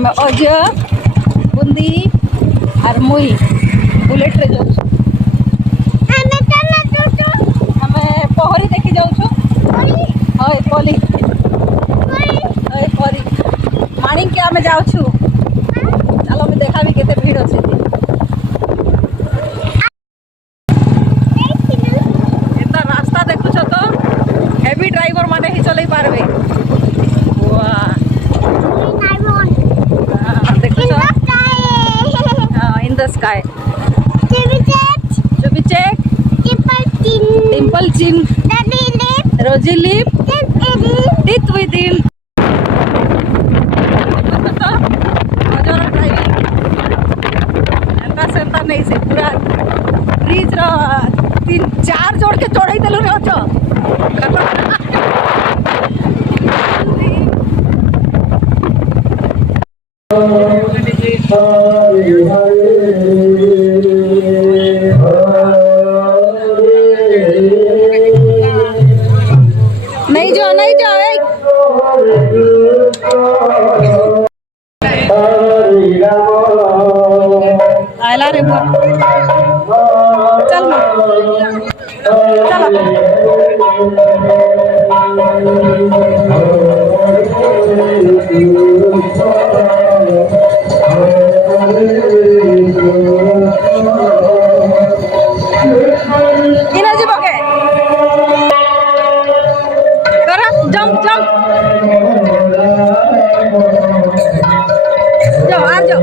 आम अजय बुंदी और मुई बुलेट रे जाऊँ आम पहरी देखी जाऊँ हय पली हय परी माणी के आम जाऊँ चलो मैं देखा भी केते भीड़ अच्छे एता रास्ता देखुछ तो हेवी ड्राइवर माने ही चलई पारबे in the sky. Chubby check. Dimple chin. Rosy lip. Teeth within. मजर ड्राइविंग एंता सेंता नहीं से पूरा ब्रिज रो 3-4 जोड़ के चढ़ाई देलु रे अछ नहीं जाओ आयला रे चल इना जी बके करा जंप जाओ आ जाओ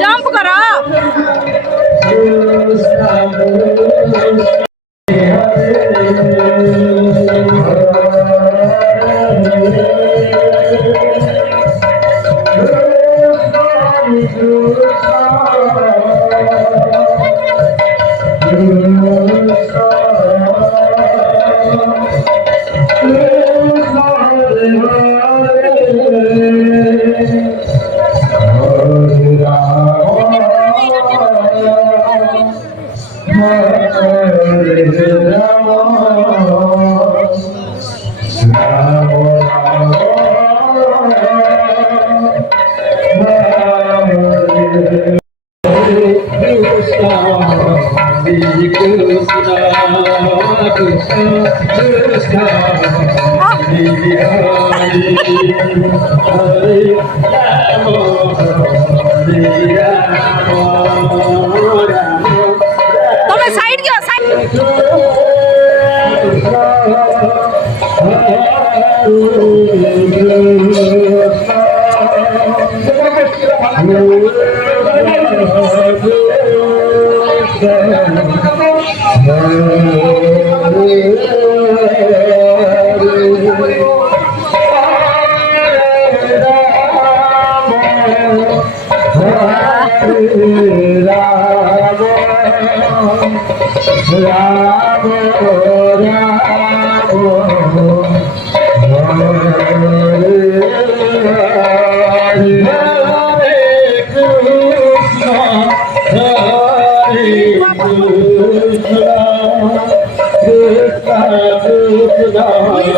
जंप करो तुम्हें साइड क्यों साइड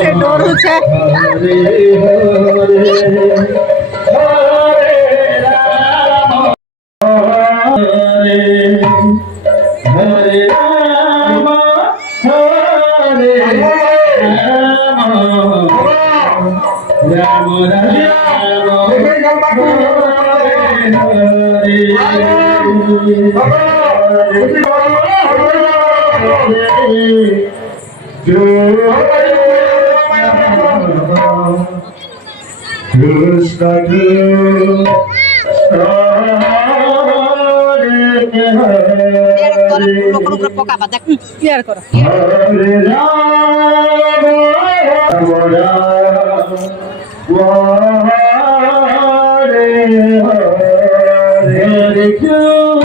से डोरू छे क्लियर करो राम राम हरे हरे हरे कृष्ण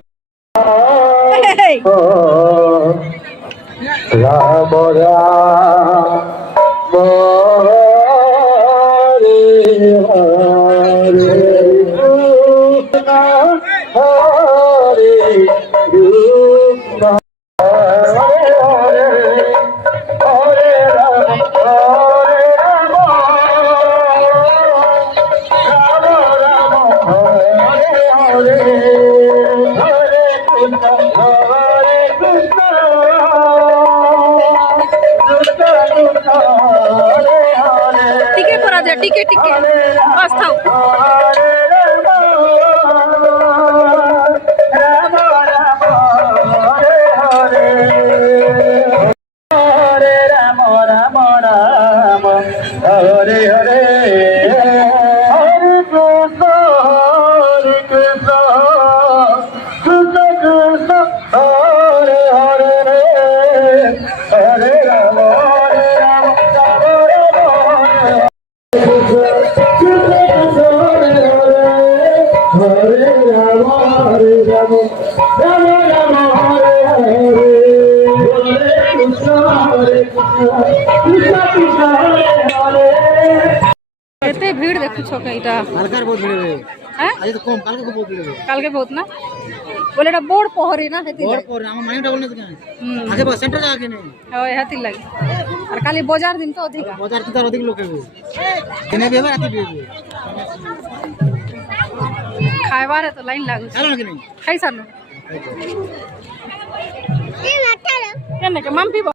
टिके टिके बस थाओ Hare Hare Hare Krishna Krishna Krishna Hare Hare Hare Rama Rama Hare Rama Hare Rama Rama Rama Hare Hare Hare Krishna Krishna Krishna Hare Hare एते भीड़ देखु छो कईटा কালকার বহুত ভিড় হবে हैं আজ তো কম কালকে খুব ভিড় হবে काल के बहुत ना बोले এটা बोर्ड पहरी ना हेती বড় পর আমার মাইন্ডটা বলনে কেন আগে বাস সেন্টার আগে নেই होय हेती लगी और खाली बाजार दिन तो अधिक বাজার তো তার অধিক লোক হবে দিনে বেবে রাতে বেবে खाइबार है तो लाइन लागु চলো নাকি নেই खाई सानो केने के मम पीबो